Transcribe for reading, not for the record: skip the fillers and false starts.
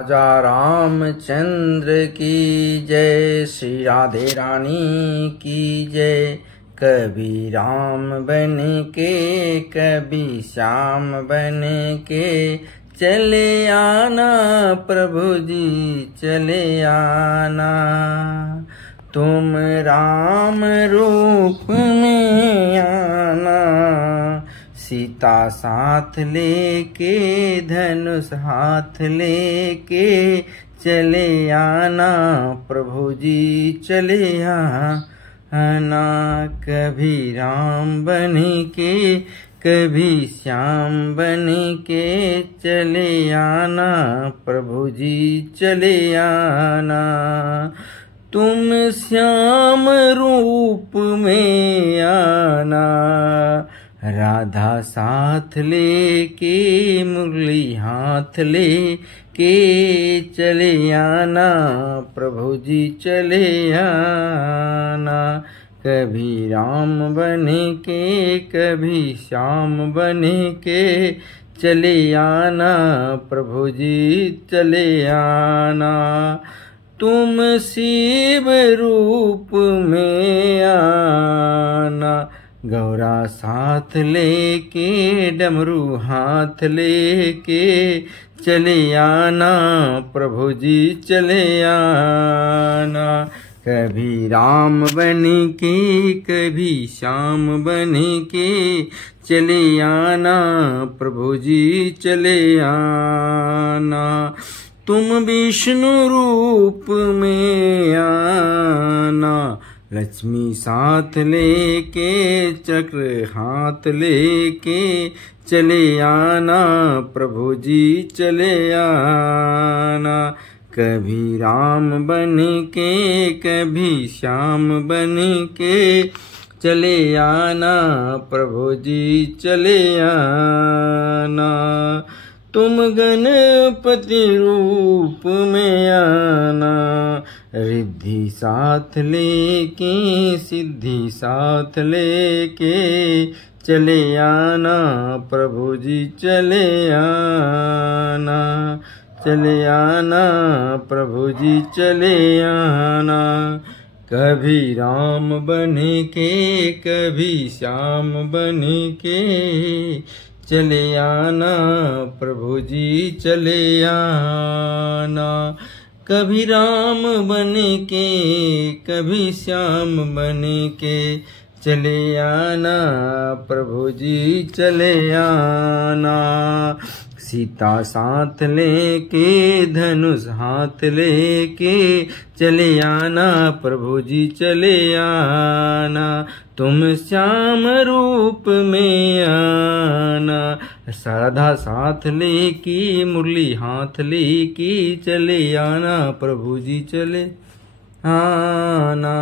राजा रामचंद्र की जय, श्री राधे रानी की जय। कभी राम बन के कभी श्याम बन के चले आना प्रभु जी चले आना। तुम राम रूप में आना, सीता साथ लेके धनुष हाथ लेके चले आना प्रभु जी चले आना। कभी राम बन के कभी श्याम बन के चले आना प्रभु जी चले आना। तुम श्याम रूप में आना, राधा साथ लेके मुरली हाथ लेके चले आना प्रभु जी चले आना। कभी राम बने के कभी श्याम बने के चले आना प्रभु जी चले आना। तुम शिव रूप में आना, गौरा साथ लेके डमरू हाथ लेके चले आना प्रभु जी चले आना। कभी राम बन के कभी श्याम बन के चले आना प्रभु जी चले आना। तुम विष्णु रूप में आना, लक्ष्मी साथ लेके चक्र हाथ लेके चले आना प्रभु जी चले आना। कभी राम बन के कभी श्याम बन के चले आना प्रभु जी चले आना। तुम गणपति रूप में आना, रिद्धि साथ लेके सिद्धि साथ लेके चले आना प्रभु जी चले आना चले आना प्रभु जी चले आना। कभी राम बने के कभी श्याम बने के चले आना प्रभु जी चले आना। कभी राम बने के कभी श्याम बने के चले आना प्रभु जी चले आना। सीता साथ लेके धनुष हाथ लेके चले आना प्रभु जी चले आना। तुम श्याम रूप में आना, राधा साथ लेके मुरली हाथ लेके चले आना प्रभु जी चले आना।